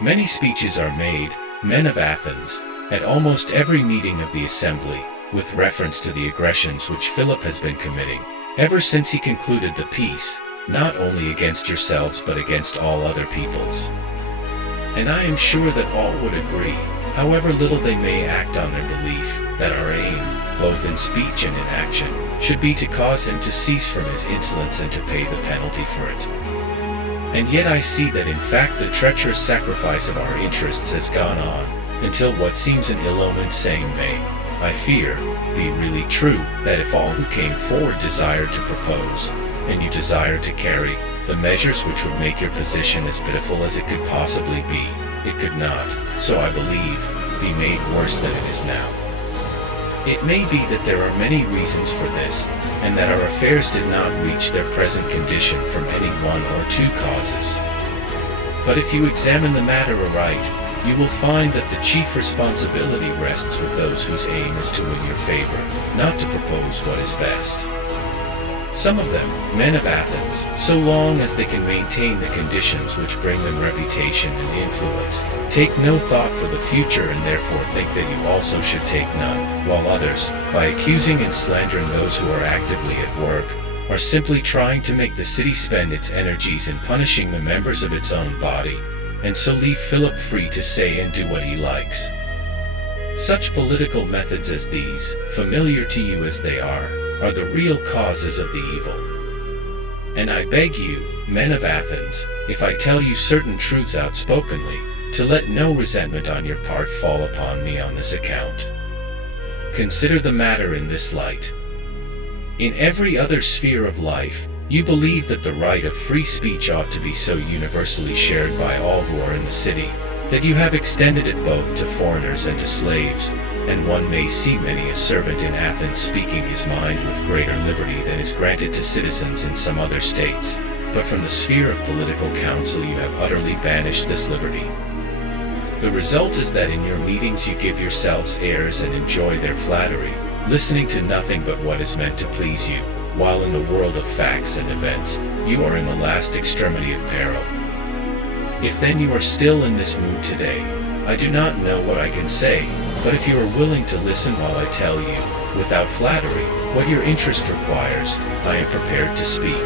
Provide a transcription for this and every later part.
Many speeches are made, men of Athens, at almost every meeting of the assembly, with reference to the aggressions which Philip has been committing, ever since he concluded the peace, not only against yourselves but against all other peoples. And I am sure that all would agree, however little they may act on their belief, that our aim, both in speech and in action, should be to cause him to cease from his insolence and to pay the penalty for it. And yet I see that in fact the treacherous sacrifice of our interests has gone on, until what seems an ill-omened saying may, I fear, be really true, that if all who came forward desired to propose, and you desire to carry, the measures which would make your position as pitiful as it could possibly be, it could not, so I believe, be made worse than it is now. It may be that there are many reasons for this, and that our affairs did not reach their present condition from any one or two causes. But if you examine the matter aright, you will find that the chief responsibility rests with those whose aim is to win your favor, not to propose what is best. Some of them, men of Athens, so long as they can maintain the conditions which bring them reputation and influence, take no thought for the future and therefore think that you also should take none, while others, by accusing and slandering those who are actively at work, are simply trying to make the city spend its energies in punishing the members of its own body, and so leave Philip free to say and do what he likes. Such political methods as these, familiar to you as they are the real causes of the evil. And I beg you, men of Athens, if I tell you certain truths outspokenly, to let no resentment on your part fall upon me on this account. Consider the matter in this light. In every other sphere of life, you believe that the right of free speech ought to be so universally shared by all who are in the city, that you have extended it both to foreigners and to slaves, and one may see many a servant in Athens speaking his mind with greater liberty than is granted to citizens in some other states, but from the sphere of political counsel you have utterly banished this liberty. The result is that in your meetings you give yourselves airs and enjoy their flattery, listening to nothing but what is meant to please you, while in the world of facts and events, you are in the last extremity of peril. If then you are still in this mood today, I do not know what I can say, but if you are willing to listen while I tell you, without flattery, what your interest requires, I am prepared to speak.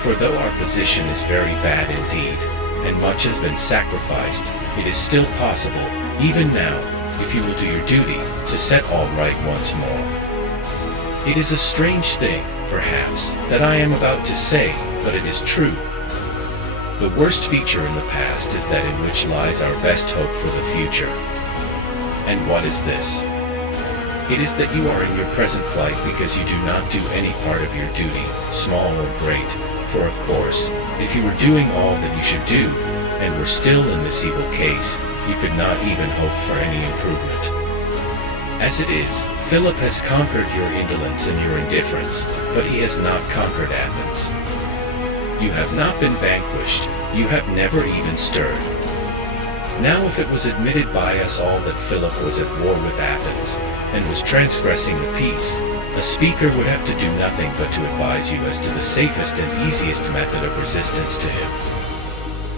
For though our position is very bad indeed, and much has been sacrificed, it is still possible, even now, if you will do your duty, to set all right once more. It is a strange thing, perhaps, that I am about to say, but it is true. The worst feature in the past is that in which lies our best hope for the future. And what is this? It is that you are in your present plight because you do not do any part of your duty, small or great, for of course, if you were doing all that you should do, and were still in this evil case, you could not even hope for any improvement. As it is, Philip has conquered your indolence and your indifference, but he has not conquered Athens. You have not been vanquished, you have never even stirred. Now if it was admitted by us all that Philip was at war with Athens, and was transgressing the peace, a speaker would have to do nothing but to advise you as to the safest and easiest method of resistance to him.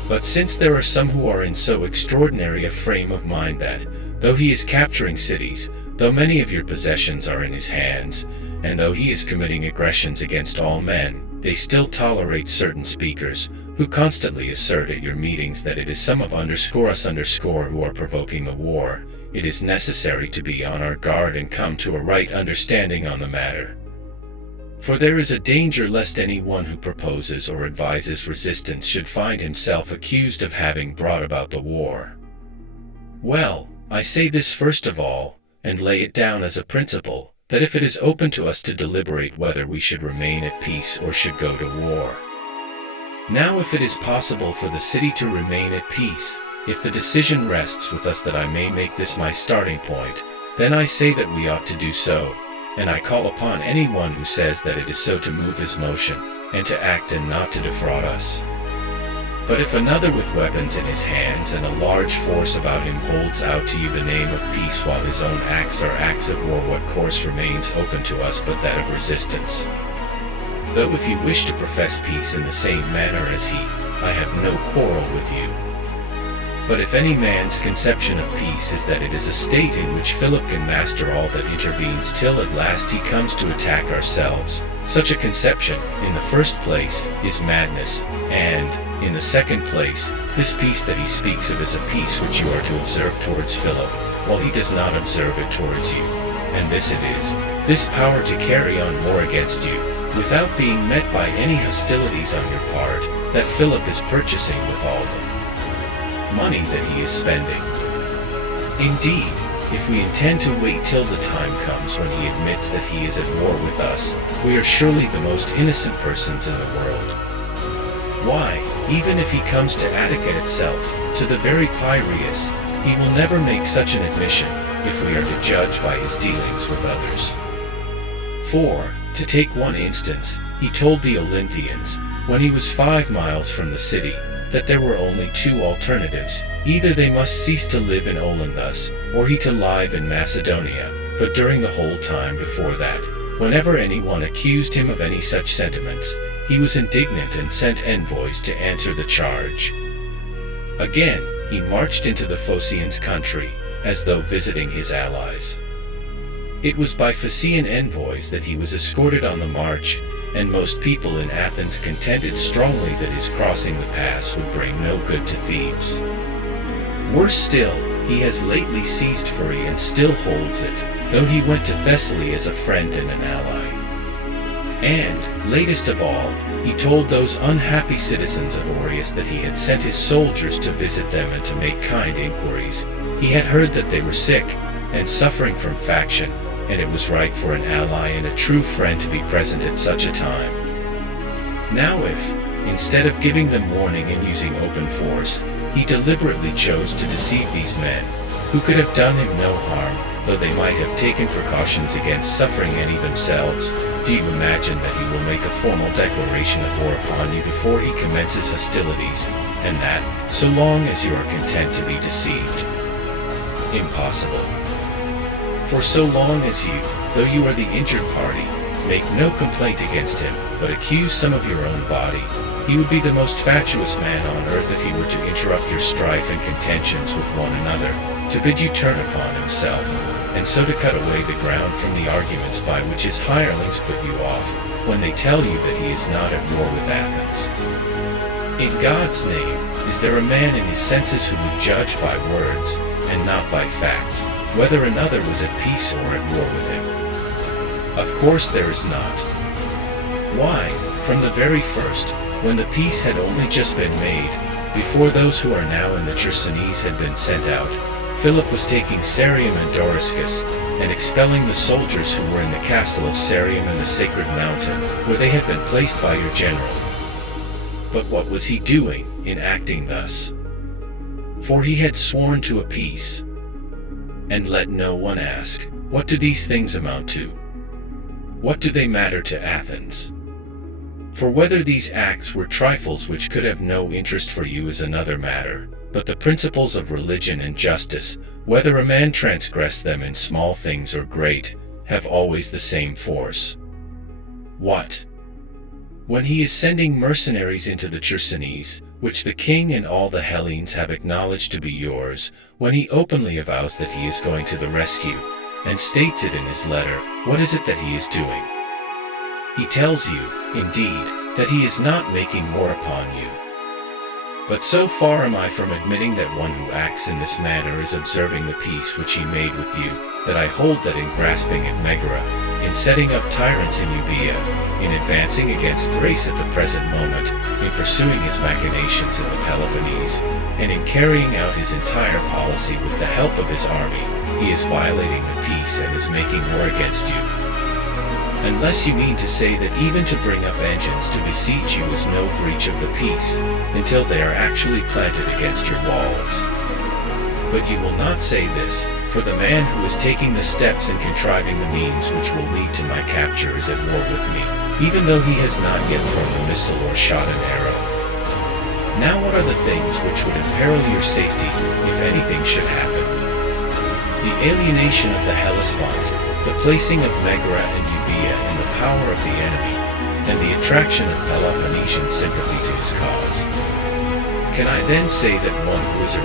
But since there are some who are in so extraordinary a frame of mind that, though he is capturing cities, though many of your possessions are in his hands, and though he is committing aggressions against all men, they still tolerate certain speakers, who constantly assert at your meetings that it is some of us who are provoking the war, it is necessary to be on our guard and come to a right understanding on the matter. For there is a danger lest any one who proposes or advises resistance should find himself accused of having brought about the war. Well, I say this first of all, and lay it down as a principle, that if it is open to us to deliberate whether we should remain at peace or should go to war. Now if it is possible for the city to remain at peace, if the decision rests with us that I may make this my starting point, then I say that we ought to do so, and I call upon anyone who says that it is so to move his motion, and to act and not to defraud us. But if another with weapons in his hands and a large force about him holds out to you the name of peace while his own acts are acts of war, what course remains open to us but that of resistance? Though if you wish to profess peace in the same manner as he, I have no quarrel with you. But if any man's conception of peace is that it is a state in which Philip can master all that intervenes till at last he comes to attack ourselves, such a conception, in the first place, is madness, and, in the second place, this peace that he speaks of is a peace which you are to observe towards Philip, while he does not observe it towards you. And this it is, this power to carry on war against you, without being met by any hostilities on your part, that Philip is purchasing with all the money that he is spending. Indeed, if we intend to wait till the time comes when he admits that he is at war with us, we are surely the most innocent persons in the world. Why, even if he comes to Attica itself, to the very Piraeus, he will never make such an admission, if we are to judge by his dealings with others. For, to take one instance, he told the Olynthians, when he was 5 miles from the city, that there were only 2 alternatives: either they must cease to live in Olympus, or he to live in Macedonia. But during the whole time before that, whenever anyone accused him of any such sentiments, he was indignant and sent envoys to answer the charge. Again, he marched into the Phocians' country, as though visiting his allies. It was by Phaeacian envoys that he was escorted on the march, and most people in Athens contended strongly that his crossing the pass would bring no good to Thebes. Worse still, he has lately seized Pherae and still holds it, though he went to Thessaly as a friend and an ally. And, latest of all, he told those unhappy citizens of Aureus that he had sent his soldiers to visit them and to make kind inquiries. He had heard that they were sick, and suffering from faction, and it was right for an ally and a true friend to be present at such a time. Now if, instead of giving them warning and using open force, he deliberately chose to deceive these men, who could have done him no harm, though they might have taken precautions against suffering any themselves, do you imagine that he will make a formal declaration of war upon you before he commences hostilities, and that, so long as you are content to be deceived? Impossible. For so long as you, though you are the injured party, make no complaint against him, but accuse some of your own body, he would be the most fatuous man on earth if he were to interrupt your strife and contentions with one another, to bid you turn upon himself, and so to cut away the ground from the arguments by which his hirelings put you off, when they tell you that he is not at war with Athens. In God's name, is there a man in his senses who would judge by words, and not by facts, whether another was at peace or at war with him? Of course there is not. Why, from the very first, when the peace had only just been made, before those who are now in the Chersonese had been sent out, Philip was taking Cerium and Doriscus, and expelling the soldiers who were in the castle of Cerium and the sacred mountain, where they had been placed by your general. But what was he doing, in acting thus? For he had sworn to a peace. And let no one ask, what do these things amount to? What do they matter to Athens? For whether these acts were trifles which could have no interest for you is another matter, but the principles of religion and justice, whether a man transgress them in small things or great, have always the same force. What? When he is sending mercenaries into the Chersonese, which the king and all the Hellenes have acknowledged to be yours, when he openly avows that he is going to the rescue, and states it in his letter, what is it that he is doing? He tells you, indeed, that he is not making war upon you. But so far am I from admitting that one who acts in this manner is observing the peace which he made with you, that I hold that in grasping at Megara, in setting up tyrants in Euboea, in advancing against Thrace at the present moment, in pursuing his machinations in the Peloponnese, and in carrying out his entire policy with the help of his army, he is violating the peace and is making war against you. Unless you mean to say that even to bring up engines to besiege you is no breach of the peace, until they are actually planted against your walls. But you will not say this, for the man who is taking the steps and contriving the means which will lead to my capture is at war with me, even though he has not yet thrown a missile or shot an arrow. Now what are the things which would imperil your safety, if anything should happen? The alienation of the Hellespont, the placing of Megara and Euboea in the power of the enemy, and the attraction of Peloponnesian sympathy to his cause. Can I then say that one who is